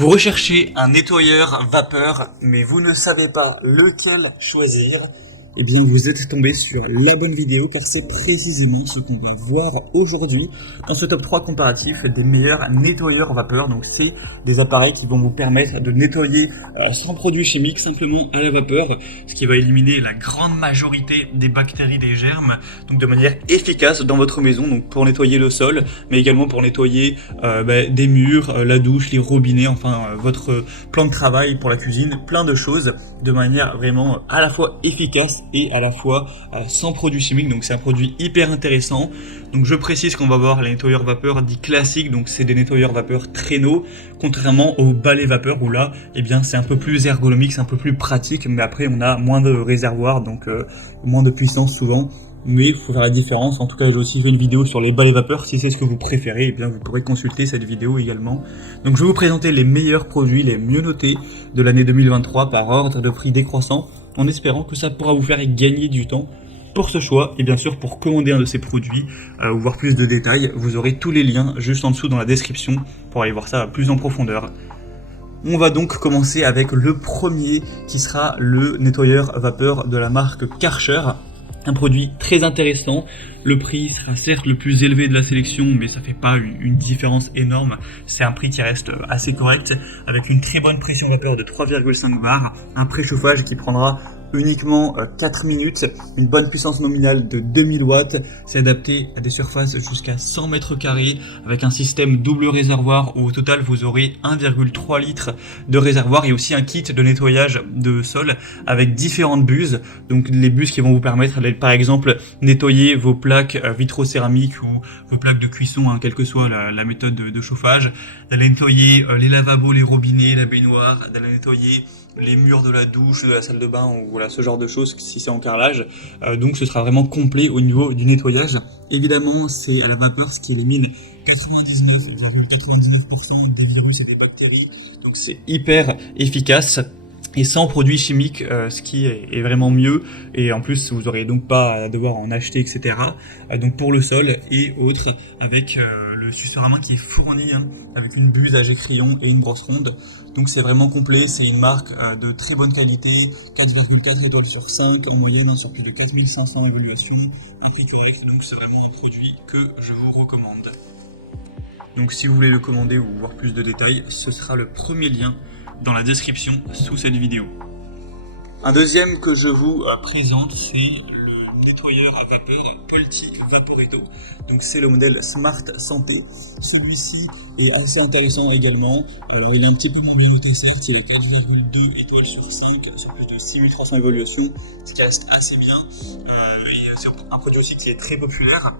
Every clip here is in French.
Vous recherchez un nettoyeur vapeur, mais vous ne savez pas lequel choisir. Eh bien, vous êtes tombé sur la bonne vidéo car c'est précisément ce qu'on va voir aujourd'hui dans ce top 3 comparatif des meilleurs nettoyeurs vapeur. Donc, c'est des appareils qui vont vous permettre de nettoyer sans produits chimiques, simplement à la vapeur, ce qui va éliminer la grande majorité des bactéries, des germes, donc de manière efficace dans votre maison, donc pour nettoyer le sol, mais également pour nettoyer des murs, la douche, les robinets, enfin votre plan de travail pour la cuisine, plein de choses de manière vraiment à la fois efficace et à la fois sans produits chimiques. Donc c'est un produit hyper intéressant. Donc je précise qu'on va voir les nettoyeurs vapeur dits classiques, donc c'est des nettoyeurs vapeur traîneau, contrairement aux balais vapeur où là, eh bien c'est un peu plus ergonomique, c'est un peu plus pratique, mais après on a moins de réservoirs, donc moins de puissance souvent. Mais il faut faire la différence. En tout cas, j'ai aussi fait une vidéo sur les balais vapeur. Si c'est ce que vous préférez, eh bien vous pourrez consulter cette vidéo également. Donc je vais vous présenter les meilleurs produits, les mieux notés de l'année 2023 par ordre de prix décroissant, en espérant que ça pourra vous faire gagner du temps pour ce choix. Et bien sûr, pour commander un de ces produits ou voir plus de détails, vous aurez tous les liens juste en dessous dans la description pour aller voir ça plus en profondeur. On va donc commencer avec le premier qui sera le nettoyeur vapeur de la marque Karcher. Un produit très intéressant. Le prix sera certes le plus élevé de la sélection, mais ça fait pas une différence énorme. C'est un prix qui reste assez correct, avec une très bonne pression vapeur de 3,5 bars, un préchauffage qui prendra uniquement 4 minutes, une bonne puissance nominale de 2000 watts, c'est adapté à des surfaces jusqu'à 100 mètres carrés avec un système double réservoir où au total vous aurez 1,3 litres de réservoir et aussi un kit de nettoyage de sol avec différentes buses, donc les buses qui vont vous permettre d'aller par exemple nettoyer vos plaques vitrocéramiques ou vos plaques de cuisson, quelle que soit la méthode de chauffage, d'aller nettoyer les lavabos, les robinets, la baignoire, d'aller nettoyer les murs de la douche, de la salle de bain, ou voilà, ce genre de choses si c'est en carrelage. Donc ce sera vraiment complet au niveau du nettoyage. Évidemment, c'est à la vapeur, ce qui élimine 99,99% des virus et des bactéries. Donc c'est hyper efficace. Et sans produits chimiques, ce qui est vraiment mieux. Et en plus, vous n'aurez donc pas à devoir en acheter, etc. Donc pour le sol et autres, avec le suceur à main qui est fourni, avec une buse à jet crayon et une brosse ronde. Donc c'est vraiment complet, c'est une marque de très bonne qualité, 4,4 étoiles sur 5 en moyenne, sur plus de 4500 évaluations, un prix correct, donc c'est vraiment un produit que je vous recommande. Donc si vous voulez le commander ou voir plus de détails, ce sera le premier lien dans la description sous cette vidéo. Un deuxième que je vous présente, c'est le nettoyeur à vapeur Polti Vaporetto. Donc c'est le modèle Smart Santé. Celui-ci est assez intéressant également. Alors il est un petit peu moins bien noté, certes, il est 4,2 étoiles sur 5 sur plus de 6300 évaluations, ce qui reste assez bien. Et c'est un produit aussi qui est très populaire.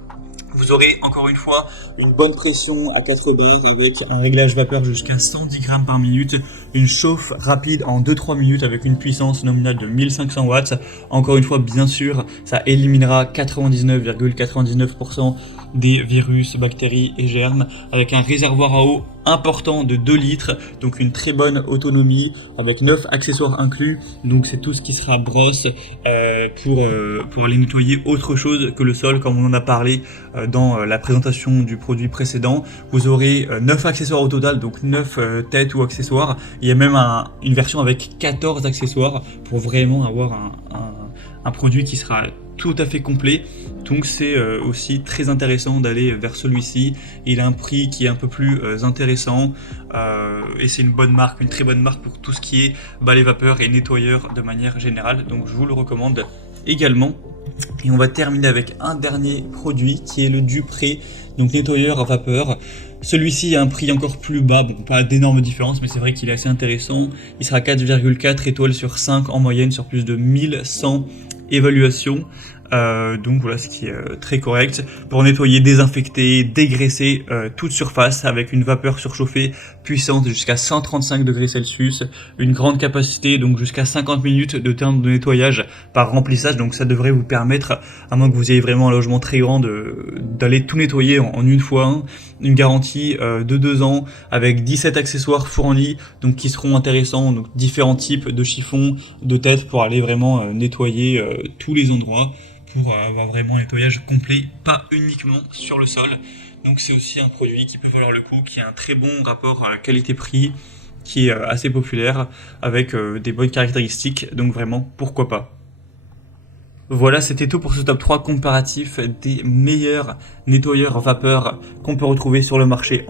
Vous aurez encore une fois une bonne pression à 4 bars avec un réglage vapeur jusqu'à 110 grammes par minute, une chauffe rapide en 2-3 minutes avec une puissance nominale de 1500 watts. Encore une fois, bien sûr, ça éliminera 99,99% des virus, bactéries et germes avec un réservoir à eau important de 2 litres, donc une très bonne autonomie avec 9 accessoires inclus. Donc c'est tout ce qui sera brosse pour aller nettoyer autre chose que le sol, comme on en a parlé dans la présentation du produit précédent. Vous aurez 9 accessoires au total, donc 9 têtes ou accessoires. Il y a même une version avec 14 accessoires pour vraiment avoir un produit qui sera tout à fait complet. Donc c'est aussi très intéressant d'aller vers celui-ci. Il a un prix qui est un peu plus intéressant et c'est une bonne marque, une très bonne marque pour tout ce qui est balai vapeur et nettoyeur de manière générale. Donc je vous le recommande également. Et on va terminer avec un dernier produit qui est le Dupré, donc nettoyeur à vapeur. Celui-ci a un prix encore plus bas, bon pas d'énormes différences, mais c'est vrai qu'il est assez intéressant. Il sera 4,4 étoiles sur 5 en moyenne sur plus de 1100 évaluations. Donc voilà, ce qui est très correct pour nettoyer, désinfecter, dégraisser toute surface avec une vapeur surchauffée puissante jusqu'à 135 degrés Celsius, une grande capacité, donc jusqu'à 50 minutes de temps de nettoyage par remplissage. Donc ça devrait vous permettre, à moins que vous ayez vraiment un logement très grand, d'aller tout nettoyer en une fois. Une garantie de 2 ans avec 17 accessoires fournis, donc qui seront intéressants, donc différents types de chiffons, de têtes pour aller vraiment nettoyer tous les endroits, pour avoir vraiment un nettoyage complet, pas uniquement sur le sol. Donc c'est aussi un produit qui peut valoir le coup, qui a un très bon rapport qualité-prix, qui est assez populaire, avec des bonnes caractéristiques, donc vraiment, pourquoi pas. Voilà, c'était tout pour ce top 3 comparatif des meilleurs nettoyeurs vapeur qu'on peut retrouver sur le marché.